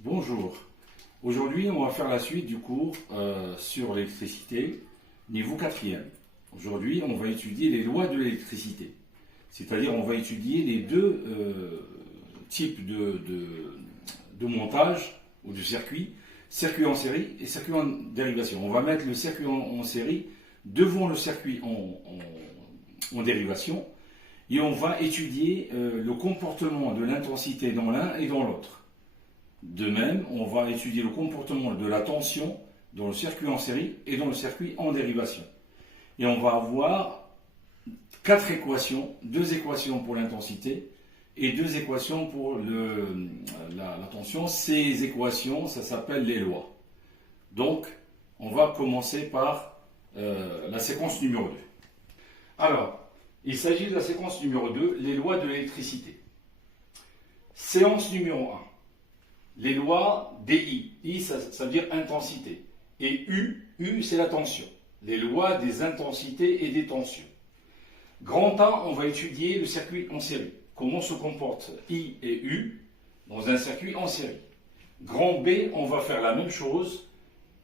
Bonjour. Aujourd'hui, on va faire la suite du cours sur l'électricité, niveau 4e. Aujourd'hui, on va étudier les lois de l'électricité. C'est-à-dire, on va étudier les deux types de montage ou de circuit, circuit en série et circuit en dérivation. On va mettre le circuit en série devant le circuit en dérivation et on va étudier le comportement de l'intensité dans l'un et dans l'autre. De même, on va étudier le comportement de la tension dans le circuit en série et dans le circuit en dérivation. Et on va avoir 4 équations, 2 équations pour l'intensité et 2 équations pour la tension. Ces équations, ça s'appelle les lois. Donc, on va commencer par la séquence numéro 2. Alors, il s'agit de la séquence numéro 2, les lois de l'électricité. Séance numéro 1. Les lois DI. I, ça veut dire intensité. Et U c'est la tension. Les lois des intensités et des tensions. Grand A, on va étudier le circuit en série. Comment se comportent I et U dans un circuit en série. Grand B, on va faire la même chose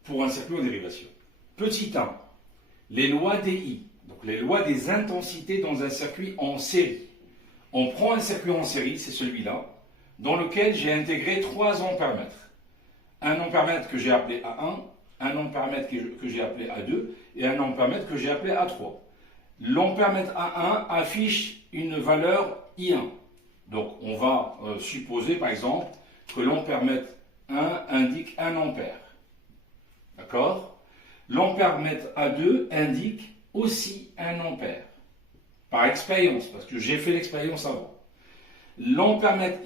pour un circuit en dérivation. Petit 1, les lois DI. Donc les lois des intensités dans un circuit en série. On prend un circuit en série, c'est celui-là, dans lequel j'ai intégré 3 ampères-mètres. Un ampère-mètre que j'ai appelé A1, un ampère-mètre que j'ai appelé A2 et un ampère-mètre que j'ai appelé A3. L'ampère-mètre A1 affiche une valeur I1. Donc on va supposer par exemple que l'ampère-mètre 1 indique 1 ampère. D'accord? L'ampère-mètre A2 indique aussi 1 ampère. Par expérience, parce que j'ai fait l'expérience avant. L'ampère-mètre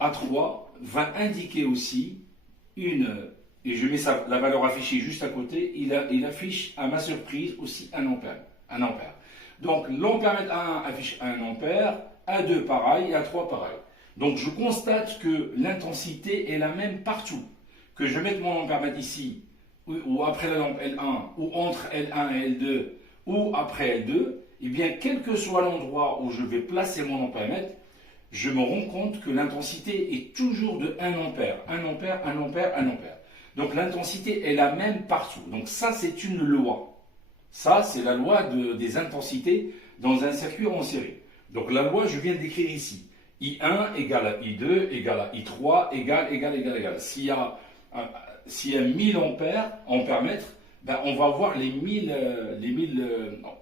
A3 va indiquer aussi et je mets la valeur affichée juste à côté, il affiche à ma surprise aussi 1 ampère. Donc l'ampère-mètre A1 affiche 1 ampère, A2 pareil et A3 pareil. Donc je constate que l'intensité est la même partout. Que je mette mon ampère-mètre ici, ou après la lampe L1, ou entre L1 et L2, ou après L2, et bien quel que soit l'endroit où je vais placer mon ampère-mètre, je me rends compte que l'intensité est toujours de 1 ampère, 1 ampère, 1 ampère, 1 ampère. Donc l'intensité est la même partout. Donc ça, c'est une loi. Ça, c'est la loi des intensités dans un circuit en série. Donc la loi, je viens de l'écrire ici. I1 égale à I2 égale à I3 égale. S'il y a 1000 ampères-mètres, ben on va voir les 1000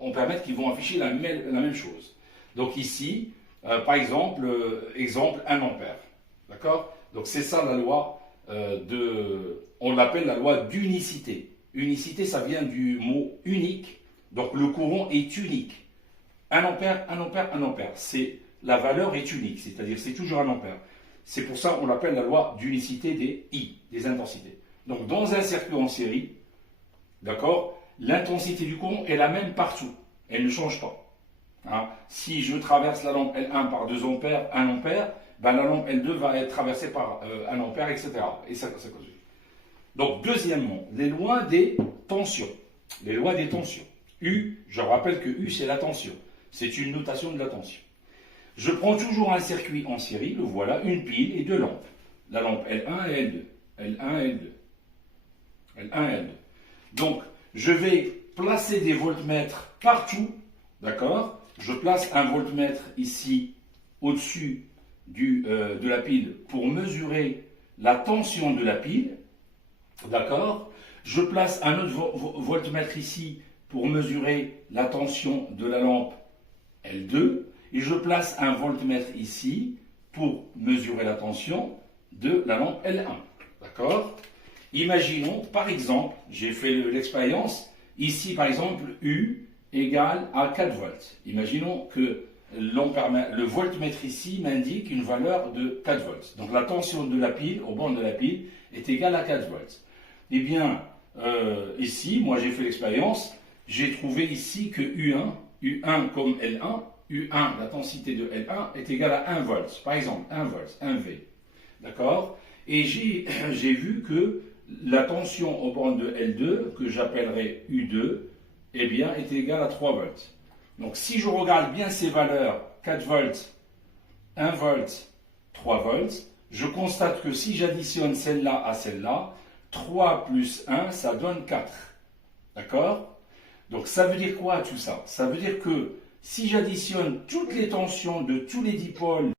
ampères-mètres qui vont afficher la même chose. Donc ici, par exemple, 1 ampère. D'accord? Donc c'est ça la loi on l'appelle la loi d'unicité. Unicité, ça vient du mot unique. Donc le courant est unique. 1 ampère, 1 ampère, 1 ampère. La valeur est unique, c'est-à-dire c'est toujours 1 ampère. C'est pour ça qu'on l'appelle la loi d'unicité des I, des intensités. Donc dans un circuit en série, d'accord, l'intensité du courant est la même partout. Elle ne change pas. Hein? Si je traverse la lampe L1 par 2 ampères, 1 ampère, ben la lampe L2 va être traversée par 1 ampère, etc. Et ça continue. Donc, deuxièmement, les lois des tensions. Les lois des tensions. U, je rappelle que U, c'est la tension. C'est une notation de la tension. Je prends toujours un circuit en série, le voilà, une pile et 2 lampes. La lampe L1 et L2. L1 et L2. L1 et L2. Donc, je vais placer des voltmètres partout, d'accord? Je place un voltmètre ici, au-dessus de la pile, pour mesurer la tension de la pile. D'accord? Je place un autre voltmètre ici pour mesurer la tension de la lampe L2. Et je place un voltmètre ici pour mesurer la tension de la lampe L1. D'accord? Imaginons, par exemple, j'ai fait l'expérience, ici par exemple, U égale à 4 volts. Imaginons que le voltmètre ici m'indique une valeur de 4 volts. Donc la tension de la pile, au bord de la pile, est égale à 4 volts. Eh bien, ici, moi j'ai fait l'expérience, j'ai trouvé ici que U1 comme L1, U1, la densité de L1, est égale à 1 volt. Par exemple, 1 volt, 1 V. D'accord? Et j'ai vu que la tension au bord de L2, que j'appellerai U2, eh bien, est égale à 3 volts. Donc, si je regarde bien ces valeurs, 4 volts, 1 volt, 3 volts, je constate que si j'additionne celle-là à celle-là, 3 plus 1, ça donne 4. D'accord? Donc ça veut dire quoi tout ça? Ça veut dire que si j'additionne toutes les tensions de tous les dipôles,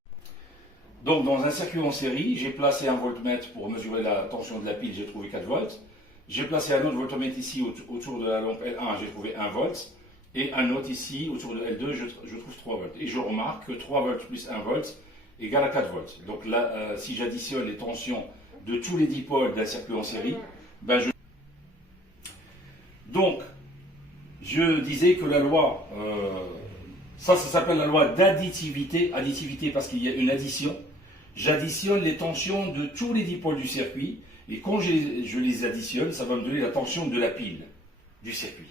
donc dans un circuit en série, j'ai placé un voltmètre pour mesurer la tension de la pile, j'ai trouvé 4 volts. J'ai placé un autre voltmètre ici autour de la lampe L1, j'ai trouvé 1 volt. Et un autre ici autour de L2, je trouve 3 volts. Et je remarque que 3 volts plus 1 volt égale à 4 volts. Donc là, si j'additionne les tensions de tous les dipôles d'un circuit en série, ben donc, je disais que la loi, ça s'appelle la loi d'additivité. Additivité parce qu'il y a une addition. J'additionne les tensions de tous les dipôles du circuit. Et quand je les additionne, ça va me donner la tension de la pile du circuit.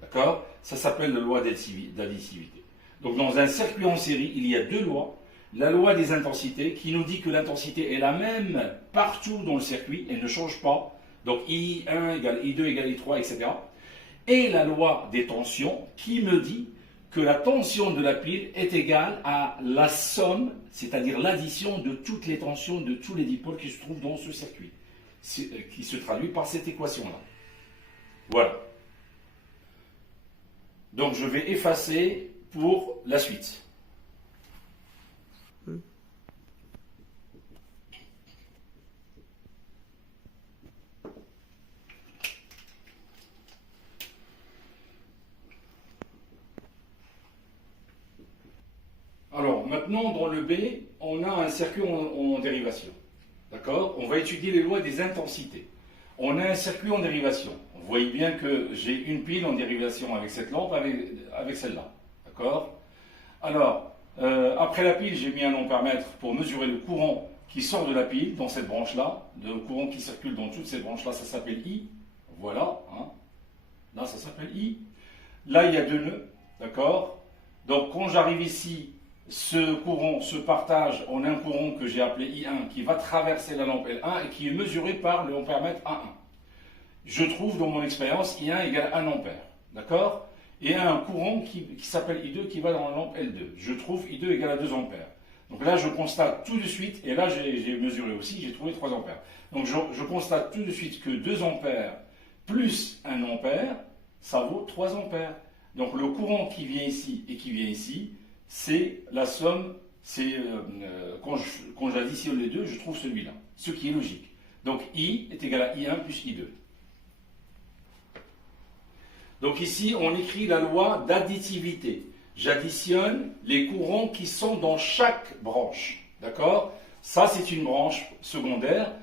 D'accord? Ça s'appelle la loi d'additivité. Donc dans un circuit en série, il y a deux lois. La loi des intensités qui nous dit que l'intensité est la même partout dans le circuit, elle ne change pas. Donc I1 égale I2 égale I3, etc. Et la loi des tensions qui me dit que la tension de la pile est égale à la somme, c'est-à-dire l'addition de toutes les tensions de tous les dipôles qui se trouvent dans ce circuit, qui se traduit par cette équation-là. Voilà. Donc je vais effacer pour la suite. Alors maintenant dans le B, on a un circuit en dérivation. D'accord? On va étudier les lois des intensités. On a un circuit en dérivation. Vous voyez bien que j'ai une pile en dérivation avec cette lampe, avec celle-là. D'accord? Alors, après la pile, j'ai mis un ampèremètre pour mesurer le courant qui sort de la pile dans cette branche-là. Le courant qui circule dans toutes ces branches-là, ça s'appelle I. Voilà. Hein. Là, ça s'appelle I. Là, il y a deux nœuds. D'accord? Donc, quand j'arrive ici, ce courant se partage en un courant que j'ai appelé I1 qui va traverser la lampe L1 et qui est mesuré par le ampèremètre A1. Je trouve dans mon expérience I1 égale 1 ampère. D'accord? Et un courant qui s'appelle I2 qui va dans la lampe L2. Je trouve I2 égale à 2 ampères. Donc là, je constate tout de suite, et là j'ai mesuré aussi, j'ai trouvé 3 ampères. Donc je constate tout de suite que 2 ampères plus 1 ampère, ça vaut 3 ampères. Donc le courant qui vient ici et qui vient ici, c'est la somme, quand j'additionne les deux, je trouve celui-là, ce qui est logique. Donc I est égal à I1 plus I2. Donc ici, on écrit la loi d'additivité. J'additionne les courants qui sont dans chaque branche. D'accord? Ça, c'est une branche secondaire,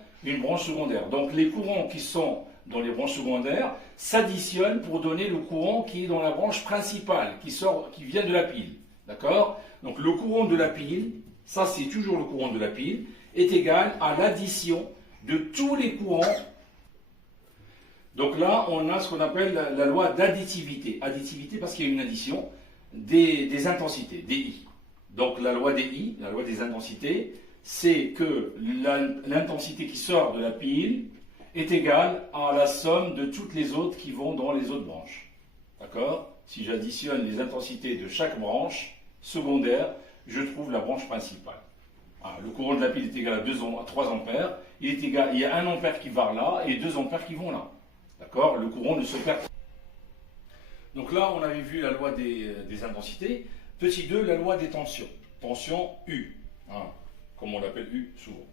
Donc les courants qui sont dans les branches secondaires s'additionnent pour donner le courant qui est dans la branche principale, qui vient de la pile. D'accord? Donc le courant de la pile, ça c'est toujours le courant de la pile, est égal à l'addition de tous les courants. Donc là, on a ce qu'on appelle la loi d'additivité. Additivité parce qu'il y a une addition des intensités, des I. Donc la loi des I, la loi des intensités, c'est que l'intensité qui sort de la pile est égale à la somme de toutes les autres qui vont dans les autres branches. D'accord? Si j'additionne les intensités de chaque branche secondaire, je trouve la branche principale. Ah, le courant de la pile est égal à 3 ampères. Il y a 1 ampère qui va là et 2 ampères qui vont là. D'accord? Le courant ne se perd pas. Donc là, on avait vu la loi des intensités. Petit 2, la loi des tensions. Tension U, hein, comme on l'appelle U souvent.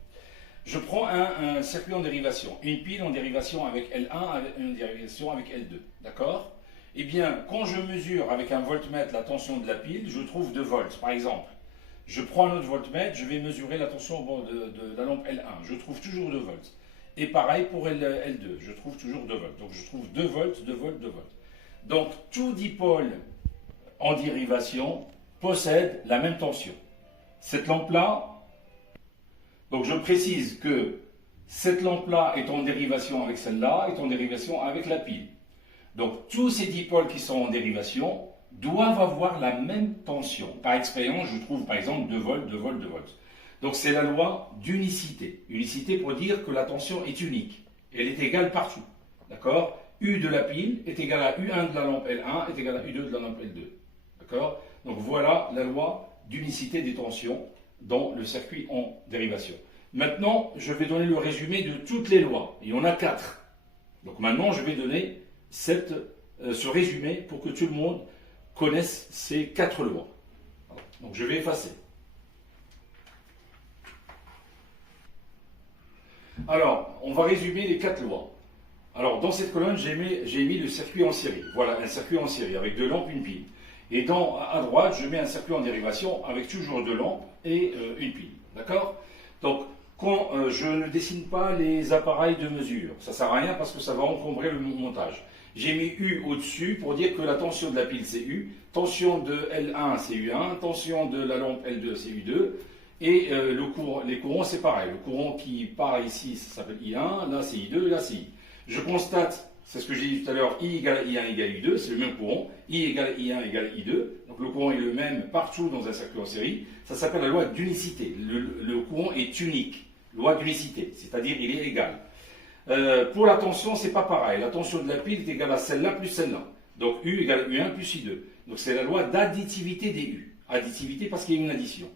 Je prends un circuit en dérivation, une pile en dérivation avec L1, une dérivation avec L2. D'accord? Eh bien, quand je mesure avec un voltmètre la tension de la pile, je trouve 2 volts. Par exemple, je prends un autre voltmètre, je vais mesurer la tension de la lampe L1. Je trouve toujours 2 volts. Et pareil pour L2, je trouve toujours 2 volts. Donc je trouve 2 volts, 2 volts, 2 volts. Donc tout dipôle en dérivation possède la même tension. Cette lampe-là, donc je précise que cette lampe-là est en dérivation avec celle-là, est en dérivation avec la pile. Donc tous ces dipôles qui sont en dérivation doivent avoir la même tension. Par expérience, je trouve par exemple 2 volts, 2 volts, 2 volts. Donc c'est la loi d'unicité. Unicité pour dire que la tension est unique. Elle est égale partout. D'accord? U de la pile est égal à U1 de la lampe L1 est égal à U2 de la lampe L2. D'accord? Donc voilà la loi d'unicité des tensions dans le circuit en dérivation. Maintenant, je vais donner le résumé de toutes les lois. Il y en a 4. Donc maintenant, je vais donner ce résumé pour que tout le monde connaisse ces 4 lois. Donc je vais effacer. Alors, on va résumer les 4 lois. Alors, dans cette colonne, j'ai mis le circuit en série. Voilà, un circuit en série avec 2 lampes, une pile. Et à droite, je mets un circuit en dérivation avec toujours 2 lampes et une pile. D'accord? Donc, quand je ne dessine pas les appareils de mesure, ça ne sert à rien parce que ça va encombrer le montage. J'ai mis U au-dessus pour dire que la tension de la pile c'est U, tension de L1 c'est U1, tension de la lampe L2 c'est U2, et les courants c'est pareil. Le courant qui part ici ça s'appelle I1, là c'est I2, là c'est I. Je constate, c'est ce que j'ai dit tout à l'heure, I égale I1 égale I2, c'est le même courant, I égale I1 égale I2, donc le courant est le même partout dans un circuit en série, ça s'appelle la loi d'unicité, le courant est unique, loi d'unicité, c'est-à-dire il est égal. Pour la tension, c'est pas pareil, la tension de la pile est égale à celle-là plus celle-là, donc U égale U1 plus I2, donc c'est la loi d'additivité des U, additivité parce qu'il y a une addition.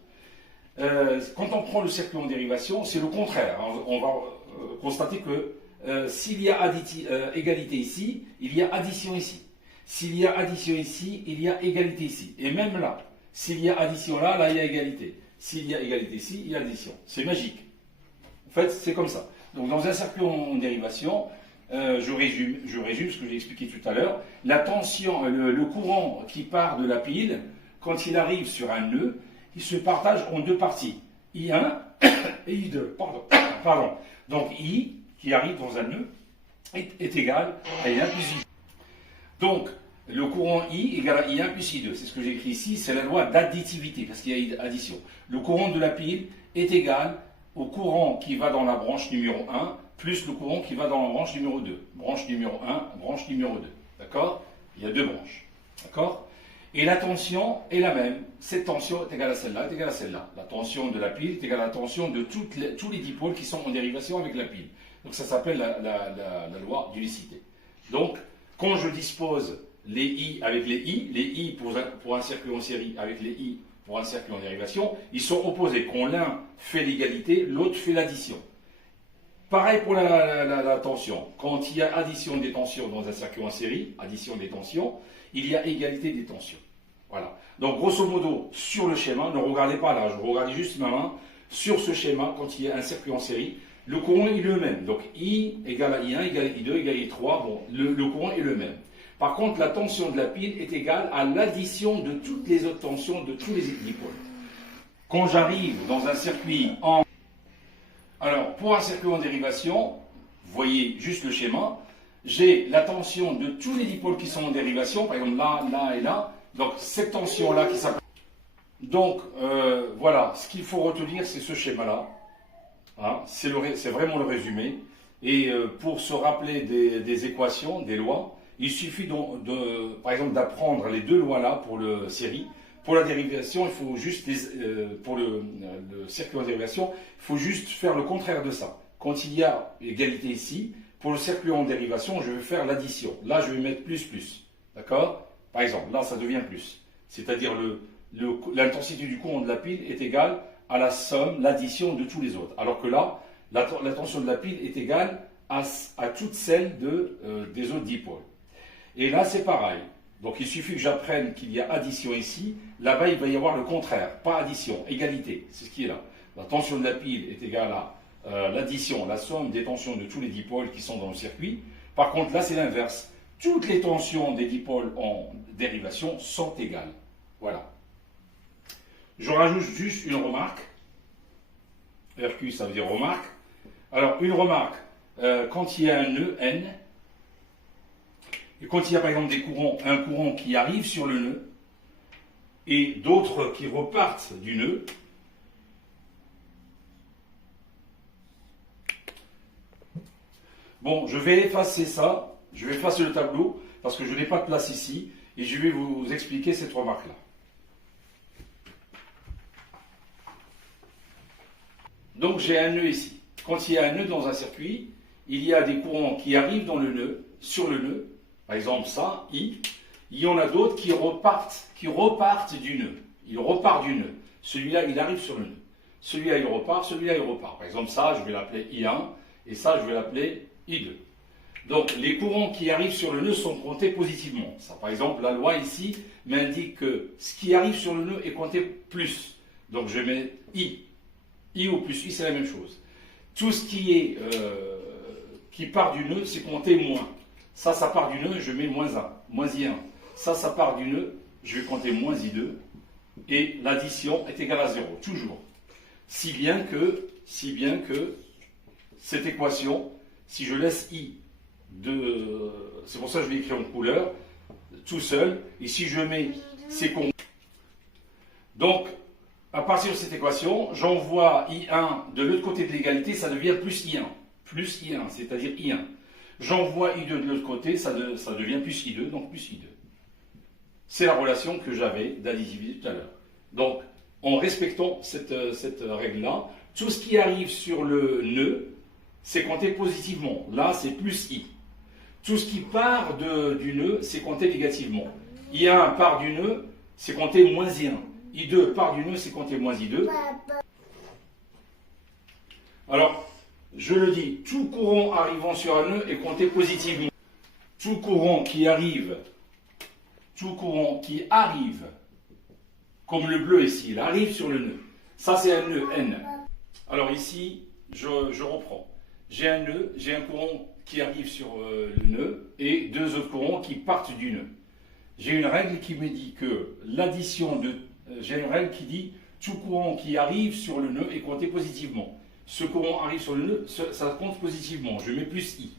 Quand on prend le circuit en dérivation, c'est le contraire, on va constater que s'il y a égalité ici, il y a addition ici. S'il y a addition ici, il y a égalité ici. Et même là, s'il y a addition là, là il y a égalité. S'il y a égalité ici, il y a addition. C'est magique. En fait, c'est comme ça. Donc dans un circuit en dérivation, je résume ce que j'ai expliqué tout à l'heure. La tension, le courant qui part de la pile, quand il arrive sur un nœud, il se partage en 2 parties. I1 et I2. Pardon. Donc I qui arrive dans un nœud est égal à I1 plus I2. Donc, le courant I égale à I1 plus I2. C'est ce que j'ai écrit ici, c'est la loi d'additivité, parce qu'il y a addition. Le courant de la pile est égal au courant qui va dans la branche numéro 1, plus le courant qui va dans la branche numéro 2. Branche numéro 1, branche numéro 2. D'accord? Il y a 2 branches. D'accord? Et la tension est la même. Cette tension est égale à celle-là, est égale à celle-là. La tension de la pile est égale à la tension de tous les dipôles qui sont en dérivation avec la pile. Donc ça s'appelle la loi d'unicité. Donc, quand je dispose les I avec les I pour un circuit en série avec les I pour un circuit en dérivation, ils sont opposés. Quand l'un fait l'égalité, l'autre fait l'addition. Pareil pour la tension. Quand il y a addition des tensions dans un circuit en série, addition des tensions, il y a égalité des tensions. Voilà. Donc, grosso modo, sur le schéma, ne regardez pas là, je regardais juste ma main, sur ce schéma, quand il y a un circuit en série, le courant est le même. Donc, I égale à I1, égale à I2, égale à I3, bon, le courant est le même. Par contre, la tension de la pile est égale à l'addition de toutes les autres tensions de tous les dipôles. Quand j'arrive dans un circuit en... Alors, pour un circuit en dérivation, vous voyez juste le schéma, j'ai la tension de tous les dipôles qui sont en dérivation, par exemple là, là et là. Donc, cette tension-là qui s'appelle... Donc, voilà, ce qu'il faut retenir, c'est ce schéma-là. Hein, c'est vraiment le résumé. Et pour se rappeler des équations, des lois, il suffit par exemple d'apprendre les 2 lois-là pour le série. Pour la dérivation, il faut juste pour le circuit en dérivation, il faut juste faire le contraire de ça. Quand il y a égalité ici, pour le circuit en dérivation, je vais faire l'addition. Là, je vais mettre plus, plus. D'accord? Par exemple, là, ça devient plus. C'est-à-dire l'intensité du courant de la pile est égale à la somme, l'addition de tous les autres. Alors que là, la tension de la pile est égale à toutes celles des autres dipôles. Et là, c'est pareil. Donc, il suffit que j'apprenne qu'il y a addition ici. Là-bas, il va y avoir le contraire. Pas addition, égalité. C'est ce qui est là. La tension de la pile est égale à l'addition, la somme des tensions de tous les dipôles qui sont dans le circuit. Par contre, là, c'est l'inverse. Toutes les tensions des dipôles en dérivation sont égales. Voilà. Je rajoute juste une remarque. RQ, ça veut dire remarque. Alors, une remarque, quand il y a un nœud, N, et quand il y a par exemple un courant qui arrive sur le nœud, et d'autres qui repartent du nœud, bon, je vais effacer ça, je vais effacer le tableau, parce que je n'ai pas de place ici, et je vais vous expliquer cette remarque-là. Donc j'ai un nœud ici. Quand il y a un nœud dans un circuit, il y a des courants qui arrivent dans le nœud, sur le nœud, par exemple ça, I. Il y en a d'autres qui repartent du nœud. Il repart du nœud. Celui-là, il arrive sur le nœud. celui-là il repart, celui-là il repart. Par exemple, ça, je vais l'appeler I1 et ça, je vais l'appeler I2. Donc, les courants qui arrivent sur le nœud sont comptés positivement. Ça, par exemple, la loi ici m'indique que ce qui arrive sur le nœud est compté plus. Donc, je mets I. I ou plus I, c'est la même chose. Tout ce qui part du nœud, c'est compté moins. Ça part du nœud, je mets moins 1, moins I1. Ça part du nœud, je vais compter moins I2. Et l'addition est égale à 0, toujours. Si bien que cette équation, si je laisse I c'est pour ça que je l'ai écrit en couleur, tout seul, et si je mets ces comptes. Donc, à partir de cette équation, j'envoie I1 de l'autre côté de l'égalité, ça devient plus I1, c'est-à-dire I1. J'envoie I2 de l'autre côté, ça devient plus I2, donc plus I2. C'est la relation que j'avais d'additivité tout à l'heure. Donc, en respectant cette règle-là, tout ce qui arrive sur le nœud, c'est compté positivement. Là, c'est plus I. Tout ce qui part du nœud, c'est compté négativement. I1 part du nœud, c'est compté moins I1. I2 part du nœud, c'est compté moins I2. Alors, je le dis, tout courant arrivant sur un nœud est compté positivement. Tout courant qui arrive, comme le bleu ici, il arrive sur le nœud. Ça, c'est un nœud N. Alors ici, je reprends. J'ai un nœud, j'ai un courant qui arrive sur le nœud et deux autres courants qui partent du nœud. J'ai une règle qui me dit que j'ai une règle qui dit tout courant qui arrive sur le nœud est compté positivement. Ce courant arrive sur le nœud, ça compte positivement. Je mets plus I.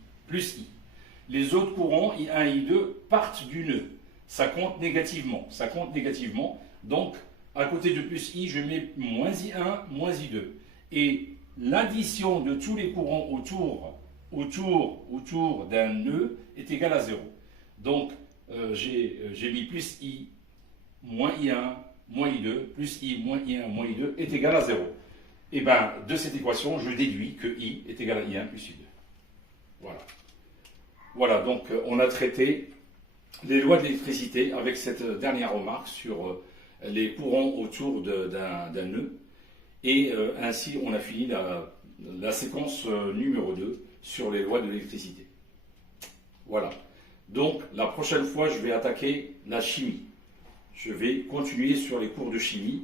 Les autres courants, I1 et I2, partent du nœud. Ça compte négativement. Donc, à côté de plus I, je mets moins I1, moins I2. Et l'addition de tous les courants autour d'un nœud est égale à 0. Donc, j'ai mis plus I, moins I1, moins I2, plus I, moins I1, moins I2 est égal à 0. Et bien, de cette équation, je déduis que I est égal à I1 plus I2. Voilà. Voilà, donc on a traité les lois de l'électricité avec cette dernière remarque sur les courants autour d'un nœud. Et ainsi, on a fini la séquence numéro 2 sur les lois de l'électricité. Voilà. Donc, la prochaine fois, je vais attaquer la chimie. Je vais continuer sur les cours de chimie